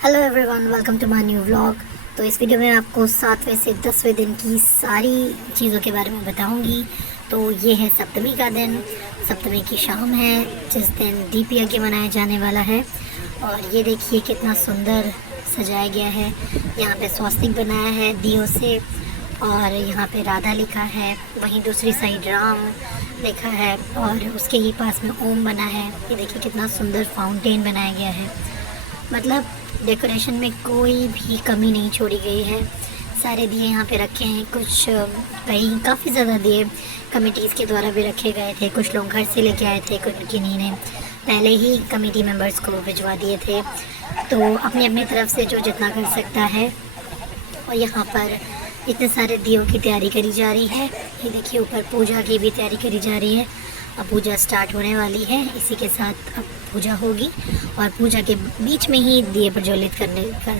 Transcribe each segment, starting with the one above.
Hello everyone, welcome to my new vlog. तो इस video में आपको 7वें से 10वें दिन की सारी चीज़ों के बारे में बताऊंगी। तो ये है सप्तमी का दिन, सप्तमी की शाम है जिस दिन दीप यज्ञ मनाया जाने वाला है। और ये देखिए कितना सुंदर सजाया गया है। यहाँ पे स्वास्तिक बनाया है दियों से और यहाँ पे राधा लिखा है, वहीं दूसरी साइड राम लिखा है और उसके ही पास में ओम बना है। ये देखिए कितना सुंदर फाउंटेन बनाया गया है। मतलब डेकोरेशन में कोई भी कमी नहीं छोड़ी गई है। सारे दिए यहाँ पे रखे हैं। कुछ कहीं काफ़ी ज़्यादा दिए कमेटीज़ के द्वारा भी रखे गए थे। कुछ लोग घर से लेके आए थे, किन्हीं ने पहले ही कमेटी मेंबर्स को भिजवा दिए थे। तो अपनी अपनी तरफ से जो जितना कर सकता है। और यहाँ पर इतने सारे दियों की तैयारी करी जा रही है। ये देखिए ऊपर पूजा की भी तैयारी करी जा रही है। अब पूजा स्टार्ट होने वाली है। इसी के साथ अब पूजा होगी और पूजा के बीच में ही दिए प्रज्वलित कर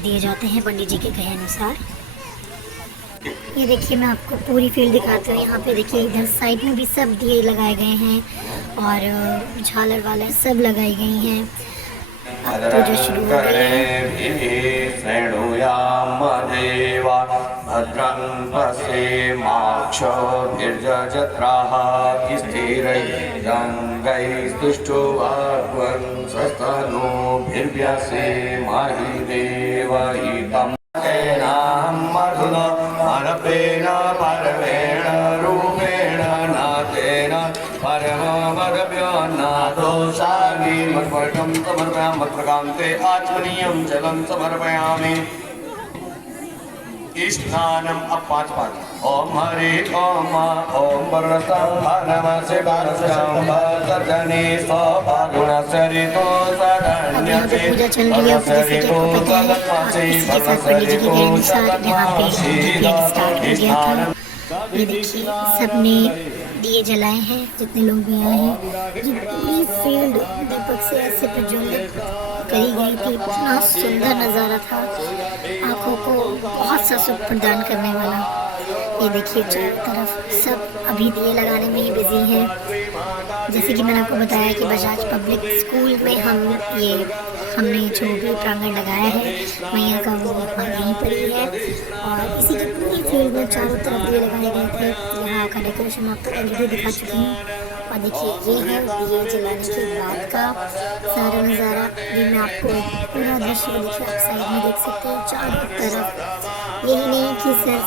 दिए जाते हैं पंडित जी के कहे अनुसार। ये देखिए मैं आपको पूरी फील्ड दिखाती हूँ। यहाँ पे देखिए इधर साइड में भी सब दिए लगाए गए हैं और झालर वालर सब लगाई गई हैं। अब पूजा शुरू हो गई है। भद्रं पश्येमाक्षभिर्यजत्राः स्थिरैरङ्गैस्तुष्टुवाग्वन् सस्तनूभिर्व्यसेमहि देवहितं मधुना मनपेन परमेण रूपेण नाथेन परमवदव्यनाथोषामि मत्पर्कं समर्पयामि मत्प्रकान्ते आचमनीयं जलं समर्पयामि। स्नानम अब 5 ओम हरि ओम वरदं नमस्ते भारतं भजने सौभागुण सरितो सदन्यते पूजा चल रही है। जैसे कि आपको पता है आज इसी के साथ पंडित जी के कहे अनुसार यहाँ पे यज्ञ स्टार्ट हो गया था। ये देखिए सबने दिए जलाए हैं, जितने लोग भी आए हैं। ये पूरी फील्ड दीपक से ऐसे प्रज्वलित करी गई थी। इतना सुंदर नज़ारा था, आँखों को बहुत सा सुख प्रदान करने वाला। ये देखिए चारों तरफ सब अभी दिए लगाने में ही बिजी हैं। जैसे कि मैंने आपको बताया कि बजाज पब्लिक स्कूल में हमने जो भी प्रांगण लगाया है मैया का वो यहीं पर ही है। और इसी की पूरी फील्ड में चारों तरफ दिए लगाए गए थे। यहाँ का डेकोरेशन आपको ऑलरेडी दिखा चुकी हूँ। और देखिए ये है दिए जलाने के बाद का सारा नज़ारा। भी मैं आपको पूरा दृश्य देखिए आप साइड में देख सकते हैं चारों तरफ। यही नहीं कि सिर्फ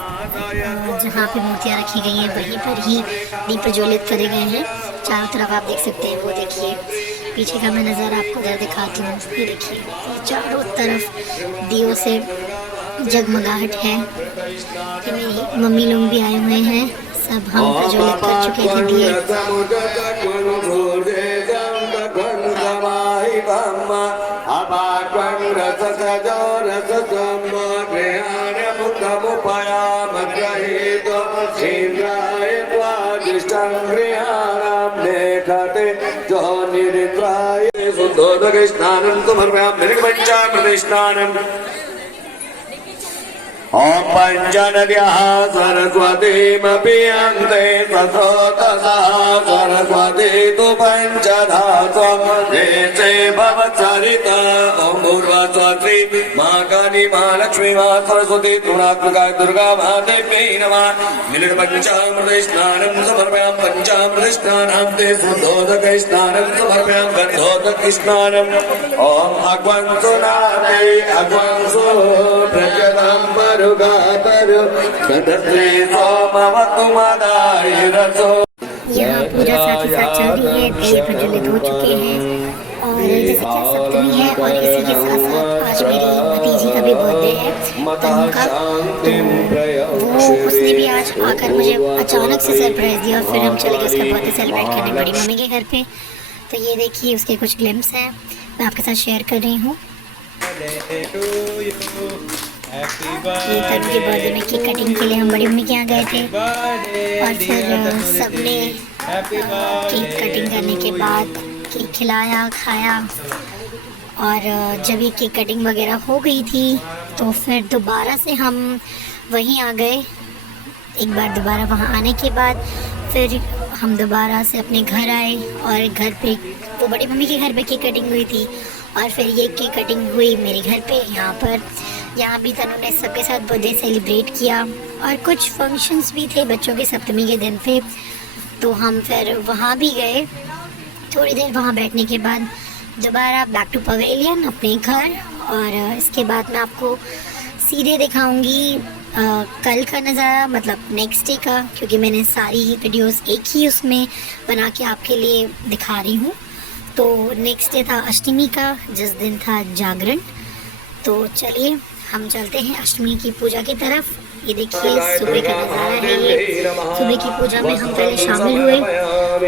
जहाँ पे मूर्तियाँ रखी गई हैं वहीं पर ही दीप प्रज्वलित करे गए हैं। चारों तरफ आप देख सकते हैं। वो देखिए पीछे का मैं नज़ारा आपको इधर दिखाती हूँ। ये देखिए चारों तरफ दियों से जगमगाहट है। कि मेरी मम्मी लोग भी आए हुए हैं। सब हम प्रज्वलित कर चुके थे दिए। स्नानं समर्पयामि पंचामृतस्नानम्। ओम पंचनद्याः सरस्वतीमपि अन्ते सतोतसः सरस्वती तु पंचधासो देशे भवत्सरिता। ओम भूर्भुवस्वस्ति महाकाली महालक्ष्मी सरस्वती त्रिपुरात्मिका दुर्गा महादेव्यै नमः। पंचामृतस्नानं समर्पयामि पंचामृतस्नानं ते शुद्धोदकस्नानं समर्पयामि गन्धोदकस्नानम्। ओम अग्वंसुनाते अग्वंसो प्रजनं यहाँ पूजा साथ ही साथ चल रही है। दिए प्रज्वलित हो चुके हैं और जैसे कि सप्तमी है और इसी के साथ साथ आज मेरी भतीजी का भी बर्थडे है तनु का। तो उसने भी आज आकर मुझे अचानक से सरप्राइज दिया और फिर हम चले गए उसका बर्थडे सेलिब्रेट करने बड़ी मम्मी के घर पे। तो ये देखिए उसके कुछ ग्लिम्स हैं, मैं आपके साथ शेयर कर रही हूँ। ये तनु के बर्थडे में केक कटिंग के लिए हम बड़ी मम्मी के यहाँ गए थे और फिर सबने केक कटिंग करने के बाद केक खिलाया खाया। और जब ये केक कटिंग वगैरह हो गई थी तो फिर दोबारा से हम वहीं आ गए। एक बार दोबारा वहाँ आने के बाद फिर हम दोबारा से अपने घर आए और घर पे वो बड़ी मम्मी के घर पे केक कटिंग हुई थी और फिर ये केक कटिंग हुई मेरे घर पे यहाँ पर। यहाँ भी तनु ने सबके साथ बर्थडे सेलिब्रेट किया और कुछ फंक्शंस भी थे बच्चों के सप्तमी के दिन पे, तो हम फिर वहाँ भी गए। थोड़ी देर वहाँ बैठने के बाद दोबारा बैक टू पवेलियन अपने घर, और इसके बाद मैं आपको सीधे दिखाऊंगी कल का नज़ारा, मतलब नेक्स्ट डे का, क्योंकि मैंने सारी वीडियोस एक ही उसमें बना के आपके लिए दिखा रही हूँ। तो नेक्स्ट डे था अष्टमी का, जिस दिन था जागरण। तो चलिए हम चलते हैं अष्टमी की पूजा की तरफ। ये देखिए सुबह का नज़ारा है, ये सुबह की पूजा में हम पहले शामिल हुए, और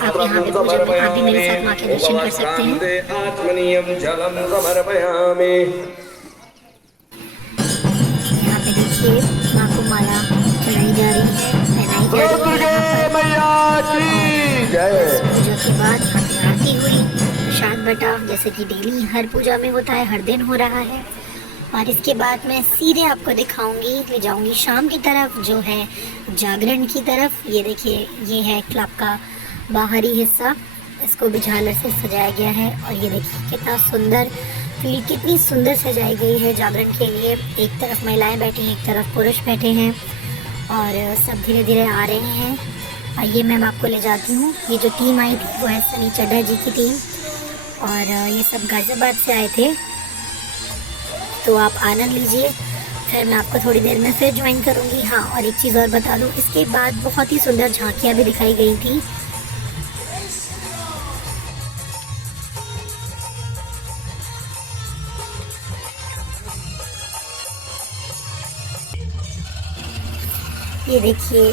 आप यहाँ पे पूजा में आप भी मेरे साथ माँ के दर्शन कर सकते हैं। यहाँ पे देखिए माँ को माला चढ़ाई जा रही है, पहनाई जा रही है। पूजा के बाद आरती हुई, प्रसाद बटा, जैसे कि डेली हर पूजा में होता है, हर दिन हो रहा है। और इसके बाद मैं सीधे आपको दिखाऊंगी, ले जाऊंगी शाम की तरफ, जो है जागरण की तरफ। ये देखिए ये है क्लब का बाहरी हिस्सा, इसको भी झालर से सजाया गया है। और ये देखिए कितना सुंदर, कितनी सुंदर सजाई गई है जागरण के लिए। एक तरफ महिलाएं बैठी हैं, एक तरफ पुरुष बैठे हैं, और सब धीरे धीरे आ रहे हैं। आइए मैं आपको ले जाती हूँ। ये जो टीम आई थी वो है सनी चड्ढा जी की टीम, और ये सब गाजियाबाद से आए थे। तो आप आनंद लीजिए, फिर मैं आपको थोड़ी देर में फिर ज्वाइन करूँगी। हाँ, और एक चीज़ और बता दूँ, इसके बाद बहुत ही सुंदर झांकियाँ भी दिखाई गई थी। ये देखिए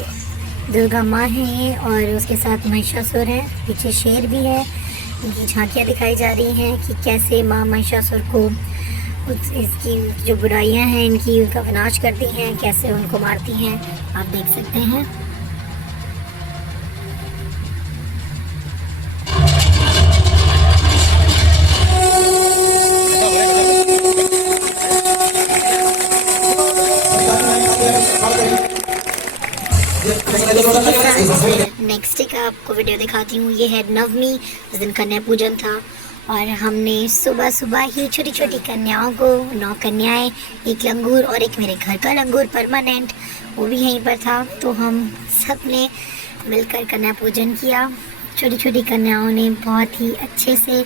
दुर्गा माँ है ये, और उसके साथ महिषासुर है, पीछे शेर भी है। इनकी झांकियाँ दिखाई जा रही हैं कि कैसे माँ महिषासुर को इसकी जो बुराइयां हैं इनकी, उनका विनाश करती हैं, कैसे उनको मारती हैं, आप देख सकते हैं। नेक्स्ट डे का आपको वीडियो दिखाती हूँ। ये है नवमी, जिस दिन कन्या पूजन था, और हमने सुबह सुबह ही छोटी छोटी कन्याओं को, 9 कन्याएं, एक लंगूर और एक मेरे घर का लंगूर परमानेंट, वो भी यहीं पर था। तो हम सब ने मिलकर कन्या पूजन किया। छोटी छोटी कन्याओं ने बहुत ही अच्छे से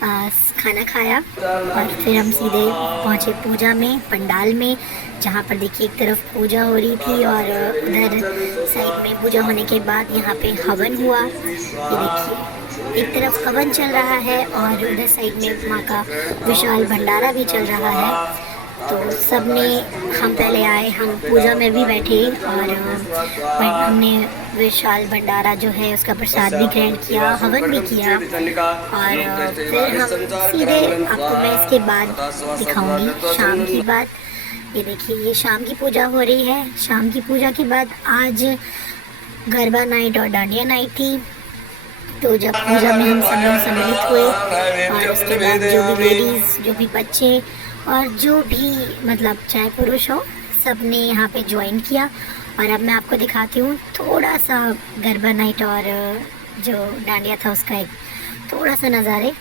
खाना खाया, और फिर हम सीधे पहुँचे पूजा में, पंडाल में, जहाँ पर देखिए एक तरफ पूजा हो रही थी, और उधर साइड में पूजा होने के बाद यहाँ पे हवन हुआ। ये देखिए एक तरफ हवन चल रहा है, और उधर साइड में माँ का विशाल भंडारा भी चल रहा है। तो सब ने, हम पहले आए, हम पूजा में भी बैठे, और हमने विशाल भंडारा जो है उसका प्रसाद भी ग्रहण किया, हवन भी किया। और फिर हम सीधे आपको मैं इसके बाद दिखाऊंगी शाम की बात। ये देखिए ये शाम की पूजा हो रही है। शाम की पूजा के बाद आज गरबा नाइट और डांडिया नाइट थी। तो जब पूजा में हम सब लोग सम्मिलित हुए, और उसके बाद जो भी लेडीज़, जो भी बच्चे, और जो भी मतलब चाहे पुरुष हो, सब ने यहाँ पे ज्वाइन किया। और अब मैं आपको दिखाती हूँ थोड़ा सा गरबा नाइट और जो डांडिया था उसका एक थोड़ा सा नज़ारे।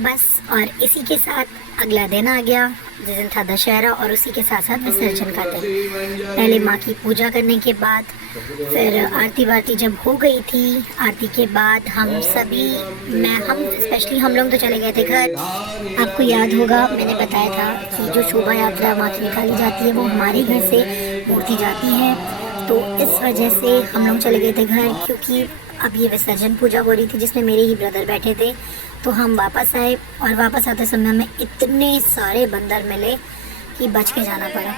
बस, और इसी के साथ अगला दिन आ गया, जिस दिन था दशहरा, और उसी के साथ साथ विसर्जन का दिन। पहले माँ की पूजा करने के बाद फिर आरती वारती जब हो गई थी, आरती के बाद हम स्पेशली हम लोग तो चले गए थे घर। आपको याद होगा मैंने बताया था कि जो शोभा यात्रा माँ की निकाली जाती है वो हमारे घर से मूर्ति जाती है। तो इस वजह से हम लोग चले गए थे घर, क्योंकि अब ये विसर्जन पूजा हो रही थी जिसमें मेरे ही ब्रदर बैठे थे। तो हम वापस आए, और वापस आते समय हमें इतने सारे बंदर मिले कि बच के जाना पड़ा।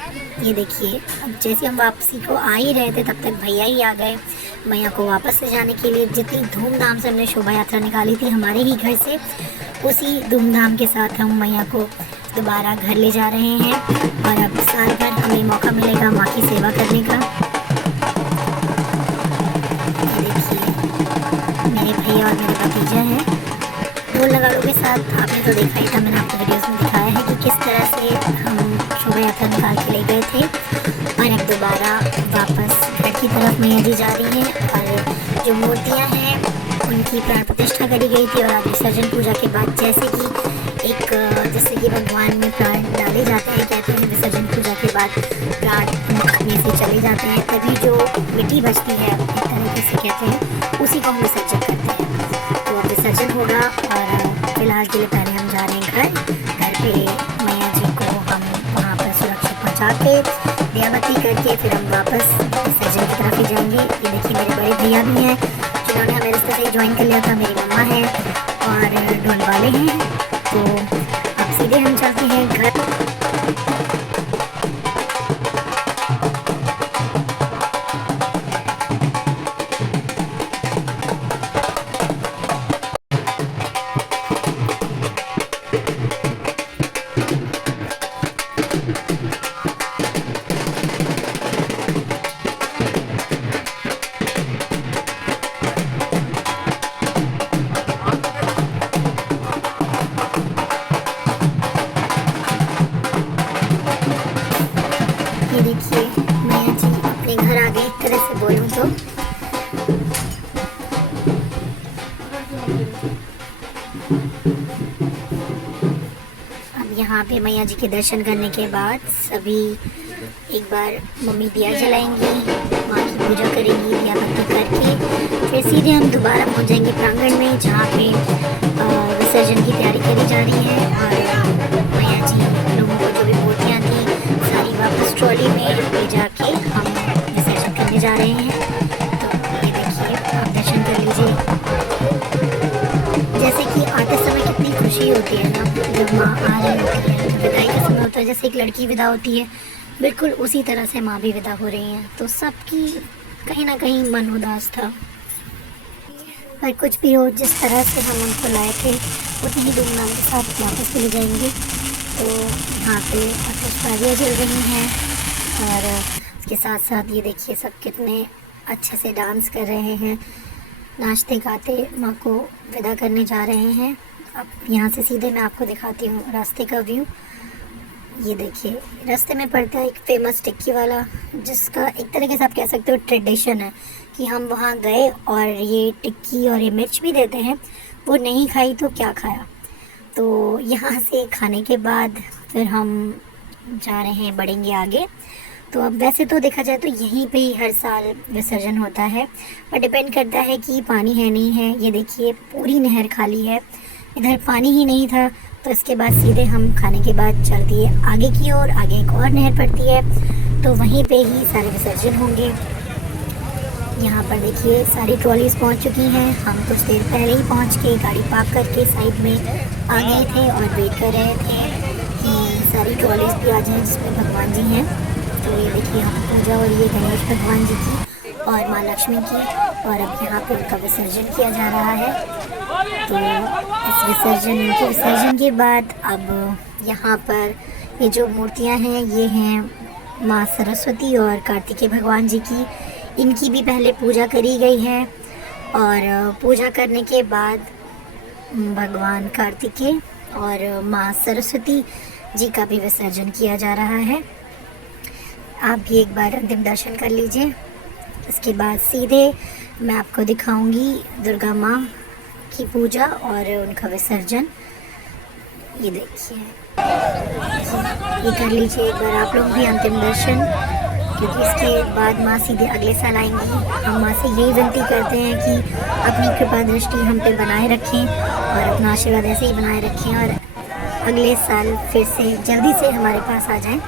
ये देखिए, अब जैसे हम वापसी को आ ही रहे थे तब तक भैया ही आ गए मैया को वापस ले जाने के लिए। जितनी धूमधाम से हमने शोभा यात्रा निकाली थी हमारे ही घर से, उसी धूमधाम के साथ हम मैया को दोबारा घर ले जा रहे हैं। और अब साल भर हमें मौका मिलेगा माँ की सेवा करने का। ये देखिए मेरे भैया और मेरे भतीजा हैं, ढोल नगाड़ों के साथ। आपने तो देखा ही था, मैंने आपको वीडियोस में दिखाया है कि किस तरह से हम शोभा यात्रा निकाल के ले गए थे। और अब दोबारा वापस घर की तरफ मैया जी जा रही हैं, और जो मूर्तियाँ हैं उनकी प्राण प्रतिष्ठा करी गई थी और अब विसर्जन पूजा के बाद जैसे कि भगवान में प्राण डाले जाते हैं, कहते हैं विसर्जन पूजा के बाद प्राण मुख में से चले जाते हैं, तभी जो मिट्टी बचती है एक तरीके से कहते हैं उसी को हम विसर्जन करते हैं। तो अब विसर्जन होगा और फिलहाल के लिए पहले हम जा रहे हैं घर पे मैया जी को हम वहाँ पर सुरक्षित पहुँचा के दियाबत्ती करके फिर हम वापस विसर्जन की तरफ ही जाएंगे। ये देखिए मेरे बड़े भैया भी हैं जिन्होंने हमें रास्ते से ज्वाइन कर लिया था, मेरी मम्मा है और ढोल वाले हैं। तो अब सीधे हम चलते हैं घर। ये देखिए मैया जी अपने घर आ गए, एक तरह से बोलूं तो। अब यहाँ पे मैया जी के दर्शन करने के बाद सभी एक बार मम्मी दिया जलाएंगी, माँ की पूजा करेंगी दिया बत्ती करके, फिर सीधे हम दोबारा पहुँच जाएंगे प्रांगण में जहाँ पे विसर्जन की तैयारी करी जा रही है। और मैया जी लोगों को जो भी मूर्तियाँ थी सारी वापस ट्रॉली में ले जाके हम विसर्जन करने जा रहे हैं। तो ये देखिए आप दर्शन कर लीजिए। जैसे कि आते समय कितनी खुशी होती है ना जब माँ आ रही होती है, तो विदाई का समय होता है, जैसे एक लड़की विदा होती है बिल्कुल उसी तरह से माँ भी विदा हो रही हैं। तो सबकी कहीं ना कहीं मन उदास था, पर कुछ भी हो जिस तरह से हम उनको लाए थे उतनी ही धूमधाम के साथ वापस ले जाएंगे। तो यहाँ पे आतिशबाजियाँ जल रही हैं और उसके साथ साथ ये देखिए सब कितने अच्छे से डांस कर रहे हैं, नाचते गाते माँ को विदा करने जा रहे हैं। अब यहाँ से सीधे मैं आपको दिखाती हूँ रास्ते का व्यू। ये देखिए रास्ते में पड़ता है एक फेमस टिक्की वाला, जिसका एक तरीके से आप कह सकते हो ट्रेडिशन है कि हम वहाँ गए और ये टिक्की और ये मिर्च भी देते हैं, वो नहीं खाई तो क्या खाया। तो यहाँ से खाने के बाद फिर हम जा रहे हैं बढ़ेंगे आगे। तो अब वैसे तो देखा जाए तो यहीं पे ही हर साल विसर्जन होता है, पर डिपेंड करता है कि पानी है नहीं है। ये देखिए पूरी नहर खाली है, इधर पानी ही नहीं था। तो इसके बाद सीधे हम खाने के बाद चल दिए आगे की ओर। आगे एक और नहर पड़ती है, तो वहीं पे ही सारे विसर्जन होंगे। यहाँ पर देखिए सारी ट्रॉलीज पहुँच चुकी हैं। हम कुछ देर पहले ही पहुँच के गाड़ी पार्क करके साइड में आ गए थे और वेट कर रहे थे कि सारी ट्रॉलीज भी आ जाएँ जिसमें भगवान जी हैं। तो ये देखिए हम पूजा और ये गणेश भगवान जी की और माँ लक्ष्मी की, और अब यहाँ पे उनका विसर्जन किया जा रहा है। तो इस विसर्जन के बाद अब यहाँ पर ये जो मूर्तियाँ हैं ये हैं माँ सरस्वती और कार्तिकेय भगवान जी की। इनकी भी पहले पूजा करी गई है और पूजा करने के बाद भगवान कार्तिकेय और माँ सरस्वती जी का भी विसर्जन किया जा रहा है। आप भी एक बार अंतिम दर्शन कर लीजिए। इसके बाद सीधे मैं आपको दिखाऊंगी दुर्गा माँ की पूजा और उनका विसर्जन। ये देखिए ये कर लीजिए एक बार आप लोग भी अंतिम दर्शन, क्योंकि इसके बाद माँ सीधे अगले साल आएंगी। हम माँ से यही विनती करते हैं कि अपनी कृपा दृष्टि हम पे बनाए रखें और अपना आशीर्वाद ऐसे ही बनाए रखें और अगले साल फिर से जल्दी से हमारे पास आ जाएं।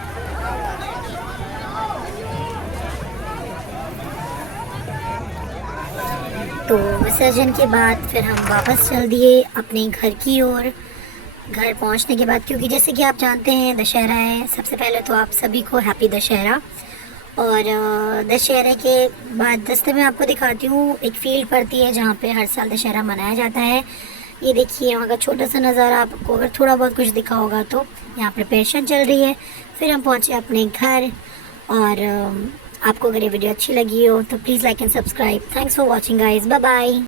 तो विसर्जन के बाद फिर हम वापस चल दिए अपने घर की ओर। घर पहुंचने के बाद, क्योंकि जैसे कि आप जानते हैं दशहरा है, सबसे पहले तो आप सभी को हैप्पी दशहरा। और दशहरे के बाद रास्ते में आपको दिखाती हूँ एक फील्ड पड़ती है जहाँ पे हर साल दशहरा मनाया जाता है। ये देखिए वहाँ का छोटा सा नज़ारा, आपको अगर थोड़ा बहुत कुछ दिखा होगा तो यहाँ प्रिपरेशन चल रही है। फिर हम पहुँचे अपने घर। और आपको अगर ये वीडियो अच्छी लगी हो तो please like and subscribe. Thanks for watching guys, bye bye.